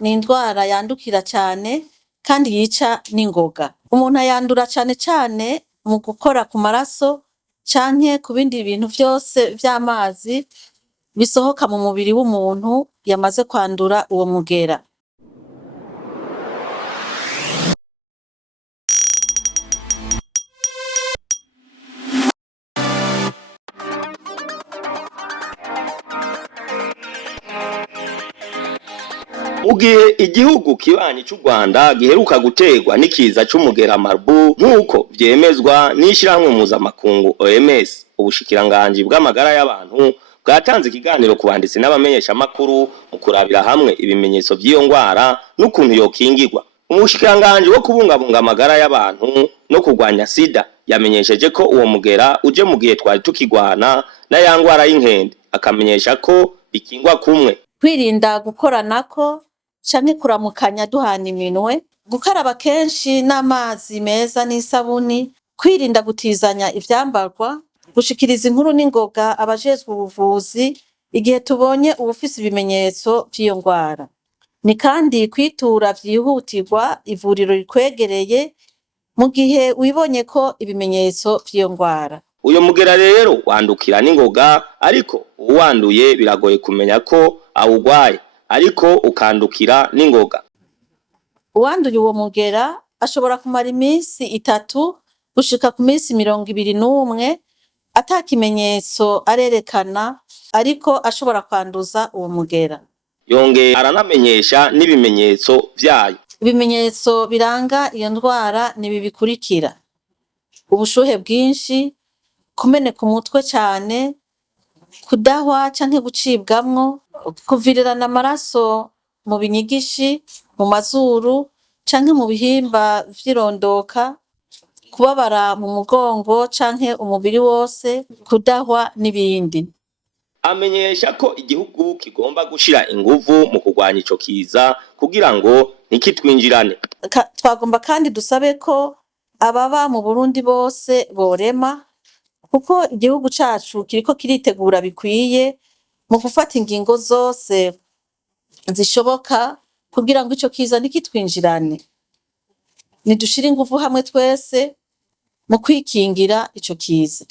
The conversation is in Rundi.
ni indwara yandukira cane kandi yica n'ingoga. Umuntu ayandura cane cane mu gukora ku maraso canke ku bindi bintu vyose vy'amazi bisohoka mu mubiri w'umuntu yamaze kwandura uwo mugera. Mu gihe igihugu kibanyi c'u Rwanda giheruka gutegwa n'ikiza c'umugera Marburg nk'uko vyemezwa n'ishirahamwe mpuzamakungu OMS, ubushikiranganji bw'amagara y'abantu bwatanze ikiganiro ku banditsi n'abamenyesha makuru mu kurabira hamwe ibimenyetso vy'iyo ngwara n'ukuntu yokingirwa. Umushikiranganji wo kubungabunga amagara y'abantu no kurwanya sida yamenyesheje ko uwo mugera uje mu gihe twari tukigwana na ya ngwara y'inkende, akamenyesha ko bikingwa kumwe. Kwirinda gukoranako canke kuramukanya duhana iminwe, gukaraba kenshi n'amazi meza n'isabuni, kwirinda gutizanya ivyambarwa, gushikiriza inkuru n'ingoga abajejwe ubuvuzi igihe tubonye ubufise ibimenyetso vy'iyo ngwara. Ni kandi kwitura vyihutirwa ivuriro rikwegereye mu gihe wibonye ko ibimenyetso vy'iyo ngwara. Uyo mugera rero wandukira n'ingoga, ariko uwanduye biragoye kumenya ko awugwaye, ariko ukandukira n'ingoga. Uwanduye uwo mugera ashobora kumara iminsi 3 gushika ku minsi 21 ata kimenyetso arerekana, ariko ashobora kwanduza uwo mugera. Yongeye aranamenyesha n'ibimenyetso vyayo. Ibimenyetso biranga iyo ndwara ni ibi bikurikira: ubushuhe bwinshi, kumeneka umutwe cane, kudahwa canke gucibwamwo, kuvirirana amaraso mu binyigishi, mu mazuru canke mu bihimba vy'irondoka, kubabara mu mugongo canke umubiri wose, kudahwa n'ibindi. Amenyesha ko igihugu kigomba gushira inguvu mu kurwanya ico kiza kugira ngo ntikitwinjirane. Twagomba kandi dusabe ko ababa mu Burundi bose borema, kuko igihugu cacu kiriko kiritegura bikwiye mu gufata ingingo zose zishoboka kugira ngo ico kiza ntikitwinjirane. Nidushire inguvu hamwe twese mu kwikingira ico kiza.